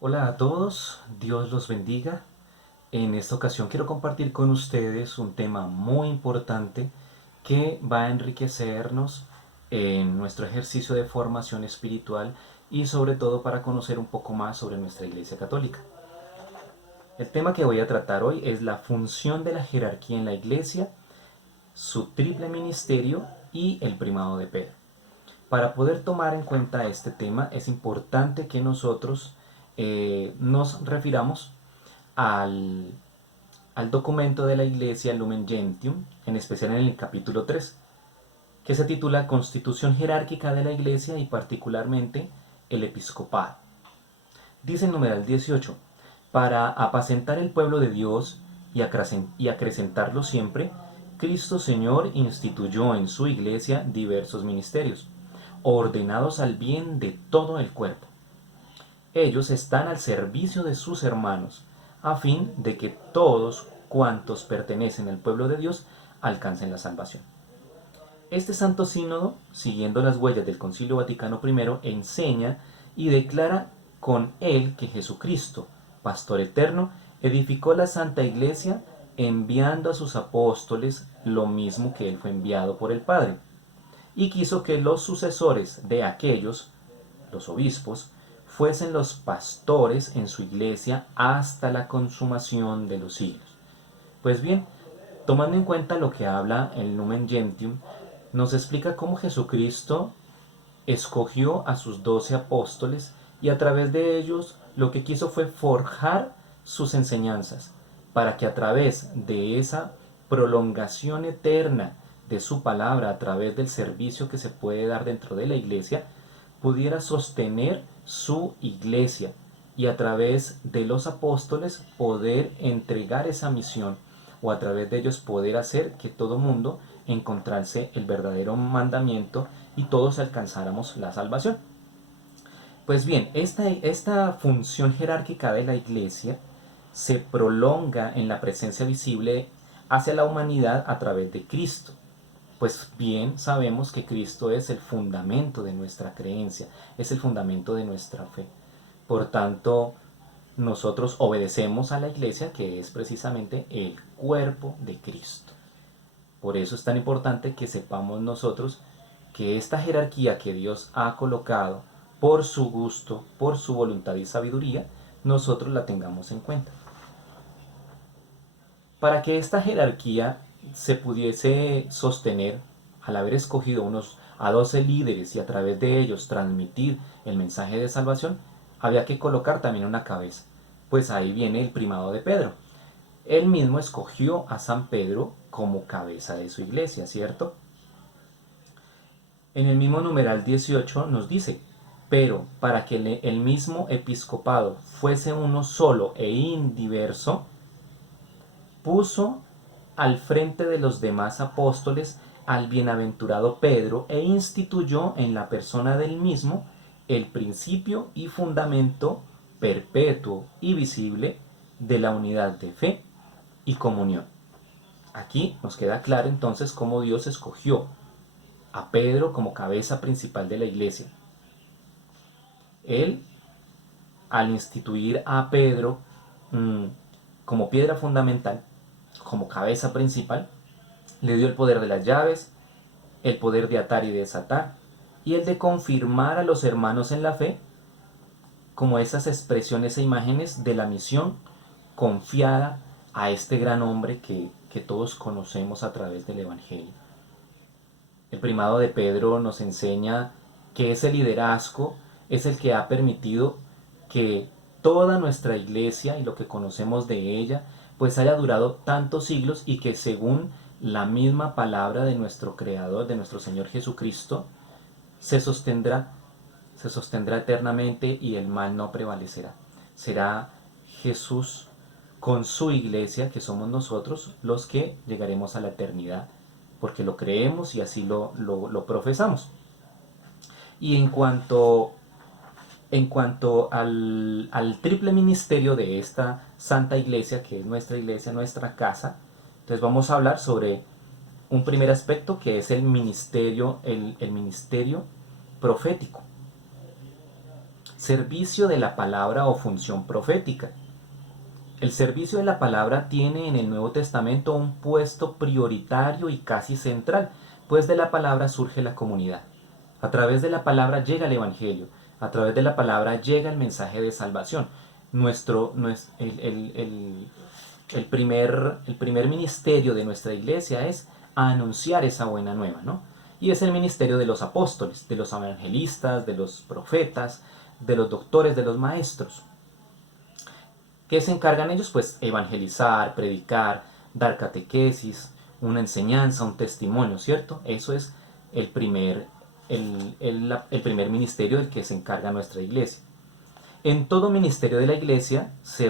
Hola a todos, Dios los bendiga. En esta ocasión quiero compartir con ustedes un tema muy importante que va a enriquecernos en nuestro ejercicio de formación espiritual y sobre todo para conocer un poco más sobre nuestra Iglesia Católica. El tema que voy a tratar hoy es la función de la jerarquía en la Iglesia, su triple ministerio y el primado de Pedro. Para poder tomar en cuenta este tema es importante que nosotros nos refiramos al, al documento de la Iglesia Lumen Gentium, en especial en el capítulo 3, que se titula Constitución jerárquica de la Iglesia y particularmente el episcopado. Dice el numeral 18, para apacentar el pueblo de Dios y acrecentarlo siempre, Cristo Señor instituyó en su Iglesia diversos ministerios, ordenados al bien de todo el cuerpo. Ellos están al servicio de sus hermanos, a fin de que todos cuantos pertenecen al pueblo de Dios alcancen la salvación. Este Santo Sínodo, siguiendo las huellas del Concilio Vaticano I, enseña y declara con él que Jesucristo, Pastor eterno, edificó la Santa Iglesia enviando a sus apóstoles lo mismo que él fue enviado por el Padre, y quiso que los sucesores de aquellos, los obispos, fuesen los pastores en su iglesia hasta la consumación de los siglos. Pues bien, tomando en cuenta lo que habla el Lumen Gentium, nos explica cómo Jesucristo escogió a sus 12 apóstoles y a través de ellos lo que quiso fue forjar sus enseñanzas para que a través de esa prolongación eterna de su palabra, a través del servicio que se puede dar dentro de la iglesia, pudiera sostener su iglesia y a través de los apóstoles poder entregar esa misión o a través de ellos poder hacer que todo mundo encontrase el verdadero mandamiento y todos alcanzáramos la salvación. Pues bien, esta función jerárquica de la iglesia se prolonga en la presencia visible hacia la humanidad a través de Cristo. Pues bien sabemos que Cristo es el fundamento de nuestra creencia, es el fundamento de nuestra fe. Por tanto, nosotros obedecemos a la iglesia, que es precisamente el cuerpo de Cristo. Por eso es tan importante que sepamos nosotros que esta jerarquía que Dios ha colocado por su gusto, por su voluntad y sabiduría, nosotros la tengamos en cuenta. Para que esta jerarquía se pudiese sostener, al haber escogido a 12 líderes y a través de ellos transmitir el mensaje de salvación, había que colocar también una cabeza. Pues ahí viene el primado de Pedro. Él mismo escogió a San Pedro como cabeza de su iglesia, ¿cierto? En el mismo numeral 18 nos dice, pero para que el mismo episcopado fuese uno solo e indiverso, puso al frente de los demás apóstoles al bienaventurado Pedro e instituyó en la persona del mismo el principio y fundamento perpetuo y visible de la unidad de fe y comunión. Aquí nos queda claro entonces cómo Dios escogió a Pedro como cabeza principal de la iglesia. Él, al instituir a Pedro como piedra fundamental, como cabeza principal, le dio el poder de las llaves, el poder de atar y desatar, y el de confirmar a los hermanos en la fe como esas expresiones e imágenes de la misión confiada a este gran hombre que todos conocemos a través del Evangelio. El primado de Pedro nos enseña que ese liderazgo es el que ha permitido que toda nuestra iglesia y lo que conocemos de ella pues haya durado tantos siglos y que según la misma palabra de nuestro Creador, de nuestro Señor Jesucristo, se sostendrá, se sostendrá eternamente y el mal no prevalecerá. Será Jesús con su iglesia, que somos nosotros, los que llegaremos a la eternidad, porque lo creemos y así lo profesamos. Y en cuanto al triple ministerio de esta Santa Iglesia, que es nuestra iglesia, nuestra casa, entonces vamos a hablar sobre un primer aspecto que es el ministerio profético. servicio de la palabra o función profética. El servicio de la palabra tiene en el Nuevo Testamento un puesto prioritario y casi central, pues de la palabra surge la comunidad. A través de la palabra llega el Evangelio, a través de la palabra llega el mensaje de salvación. El primer ministerio de nuestra iglesia es anunciar esa buena nueva, ¿no? Y es el ministerio de los apóstoles, de los evangelistas, de los profetas, de los doctores, de los maestros. ¿Qué se encargan ellos? Pues evangelizar, predicar, dar catequesis, una enseñanza, un testimonio, ¿cierto? Eso es el primer ministerio del que se encarga nuestra iglesia. En todo ministerio de la iglesia se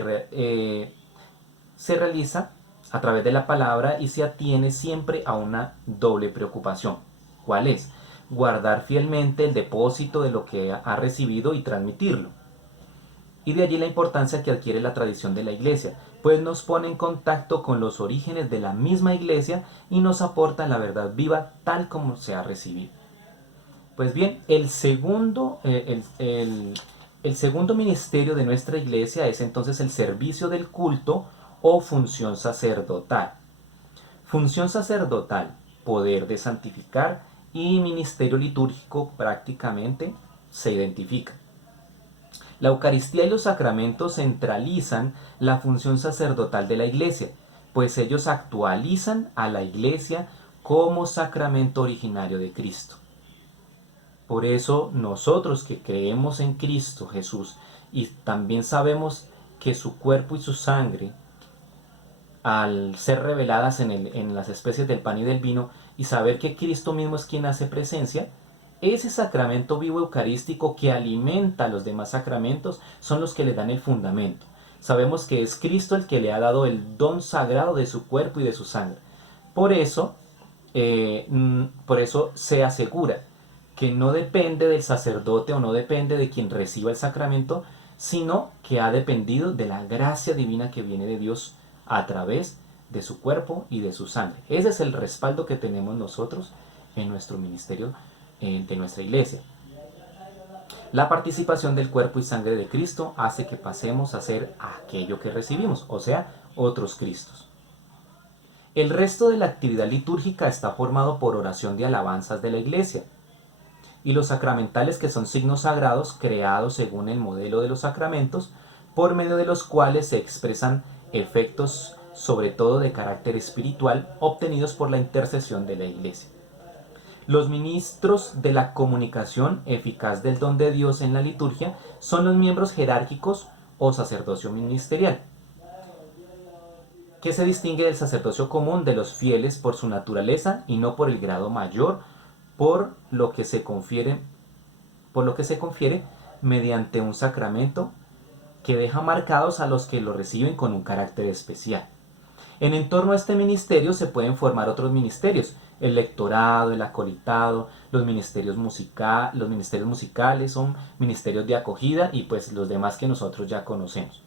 realiza a través de la palabra y se atiene siempre a una doble preocupación. ¿Cuál es? Guardar fielmente el depósito de lo que ha recibido y transmitirlo. Y de allí la importancia que adquiere la tradición de la iglesia, pues nos pone en contacto con los orígenes de la misma iglesia y nos aporta la verdad viva tal como se ha recibido. Pues bien, el segundo ministerio de nuestra iglesia es entonces el servicio del culto o función sacerdotal. Función sacerdotal, poder de santificar, y ministerio litúrgico prácticamente se identifican. La Eucaristía y los sacramentos centralizan la función sacerdotal de la iglesia, pues ellos actualizan a la iglesia como sacramento originario de Cristo. Por eso nosotros que creemos en Cristo Jesús y también sabemos que su cuerpo y su sangre, al ser reveladas en las especies del pan y del vino, y saber que Cristo mismo es quien hace presencia, ese sacramento vivo eucarístico que alimenta a los demás sacramentos son los que le dan el fundamento. Sabemos que es Cristo el que le ha dado el don sagrado de su cuerpo y de su sangre. Por eso se asegura que no depende del sacerdote o no depende de quien reciba el sacramento, sino que ha dependido de la gracia divina que viene de Dios a través de su cuerpo y de su sangre. Ese es el respaldo que tenemos nosotros en nuestro ministerio de nuestra iglesia. La participación del cuerpo y sangre de Cristo hace que pasemos a ser aquello que recibimos, o sea, otros Cristos. El resto de la actividad litúrgica está formado por oración de alabanzas de la iglesia, y los sacramentales, que son signos sagrados creados según el modelo de los sacramentos, por medio de los cuales se expresan efectos sobre todo de carácter espiritual obtenidos por la intercesión de la iglesia. Los ministros de la comunicación eficaz del don de Dios en la liturgia son los miembros jerárquicos o sacerdocio ministerial, que se distingue del sacerdocio común de los fieles por su naturaleza y no por el grado mayor, por lo que se confiere mediante un sacramento que deja marcados a los que lo reciben con un carácter especial. En torno a este ministerio se pueden formar otros ministerios: el lectorado, el acolitado, los ministerios musicales, son ministerios de acogida y pues los demás que nosotros ya conocemos.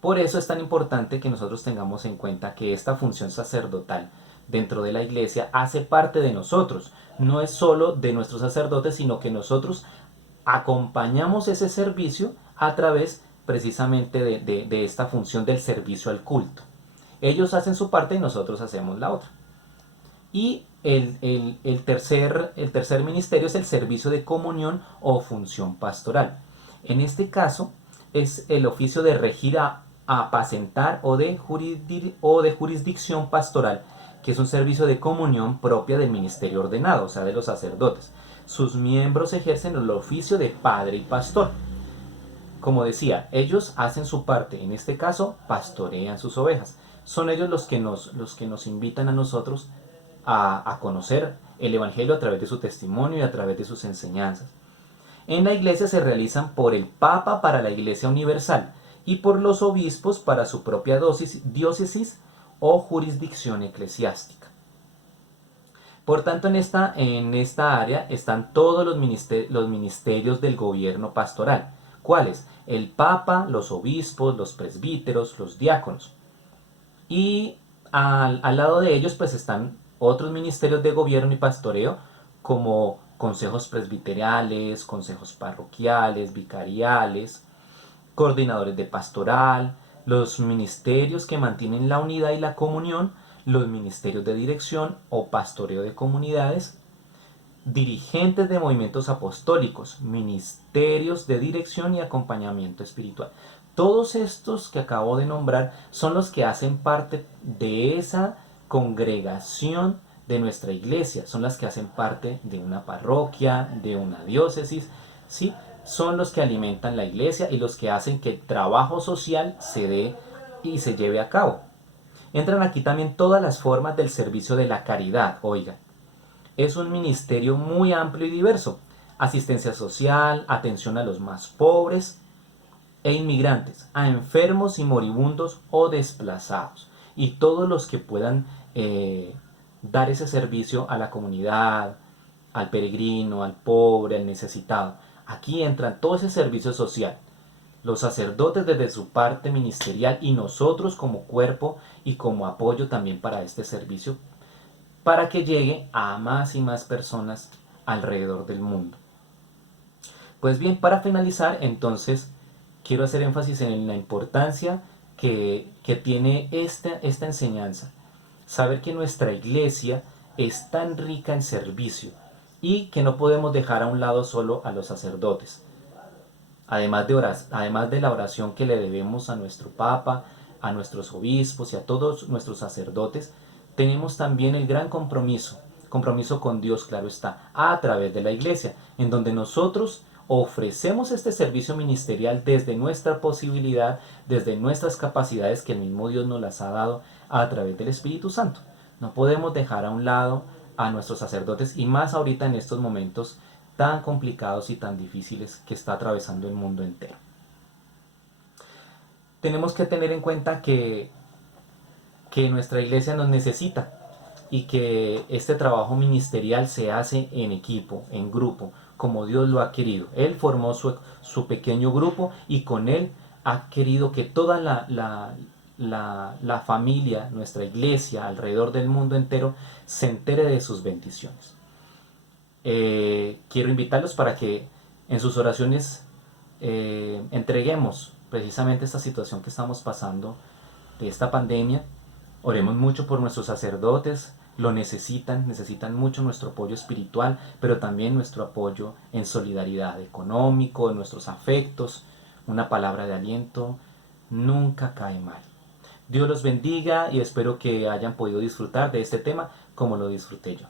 Por eso es tan importante que nosotros tengamos en cuenta que esta función sacerdotal dentro de la iglesia hace parte de nosotros, no es solo de nuestros sacerdotes, sino que nosotros acompañamos ese servicio a través precisamente de esta función del servicio al culto. Ellos hacen su parte y nosotros hacemos la otra. Y el tercer ministerio es el servicio de comunión o función pastoral. En este caso es el oficio de regir, apacentar o de jurisdicción pastoral, que es un servicio de comunión propia del ministerio ordenado, o sea, de los sacerdotes. Sus miembros ejercen el oficio de padre y pastor. Como decía, ellos hacen su parte, en este caso pastorean sus ovejas. Son ellos los que nos invitan a nosotros a conocer el Evangelio a través de su testimonio y a través de sus enseñanzas. En la iglesia se realizan por el Papa para la Iglesia Universal y por los obispos para su propia diócesis o jurisdicción eclesiástica. Por tanto, en esta área están todos los ministerios del gobierno pastoral. ¿Cuáles? El Papa, los obispos, los presbíteros, los diáconos. Y al lado de ellos pues están otros ministerios de gobierno y pastoreo, como consejos presbiteriales, consejos parroquiales, vicariales, coordinadores de pastoral, los ministerios que mantienen la unidad y la comunión, los ministerios de dirección o pastoreo de comunidades, dirigentes de movimientos apostólicos, ministerios de dirección y acompañamiento espiritual. Todos estos que acabo de nombrar son los que hacen parte de esa congregación de nuestra iglesia, son las que hacen parte de una parroquia, de una diócesis, ¿sí? Son los que alimentan la iglesia y los que hacen que el trabajo social se dé y se lleve a cabo. Entran aquí también todas las formas del servicio de la caridad, oiga. Es un ministerio muy amplio y diverso. Asistencia social, atención a los más pobres e inmigrantes, a enfermos y moribundos o desplazados. Y todos los que puedan dar ese servicio a la comunidad, al peregrino, al pobre, al necesitado. Aquí entra todo ese servicio social. Los sacerdotes desde su parte ministerial y nosotros como cuerpo y como apoyo también para este servicio, para que llegue a más y más personas alrededor del mundo. Pues bien, para finalizar, entonces, quiero hacer énfasis en la importancia que tiene esta enseñanza. Saber que nuestra iglesia es tan rica en servicio y que no podemos dejar a un lado solo a los sacerdotes. Además de la oración que le debemos a nuestro Papa, a nuestros obispos y a todos nuestros sacerdotes, tenemos también el gran compromiso con Dios, claro está, a través de la iglesia, en donde nosotros ofrecemos este servicio ministerial desde nuestra posibilidad, desde nuestras capacidades que el mismo Dios nos las ha dado a través del Espíritu Santo. No podemos dejar a un lado a nuestros sacerdotes y más ahorita en estos momentos tan complicados y tan difíciles que está atravesando el mundo entero. Tenemos que tener en cuenta que nuestra iglesia nos necesita y que este trabajo ministerial se hace en equipo, en grupo, como Dios lo ha querido. Él formó su pequeño grupo y con él ha querido que toda la familia, nuestra iglesia, alrededor del mundo entero, se entere de sus bendiciones. Quiero invitarlos para que en sus oraciones entreguemos precisamente esta situación que estamos pasando de esta pandemia. Oremos mucho por nuestros sacerdotes, lo necesitan mucho nuestro apoyo espiritual, pero también nuestro apoyo en solidaridad económico, en nuestros afectos. Una palabra de aliento nunca cae mal. Dios los bendiga y espero que hayan podido disfrutar de este tema como lo disfruté yo.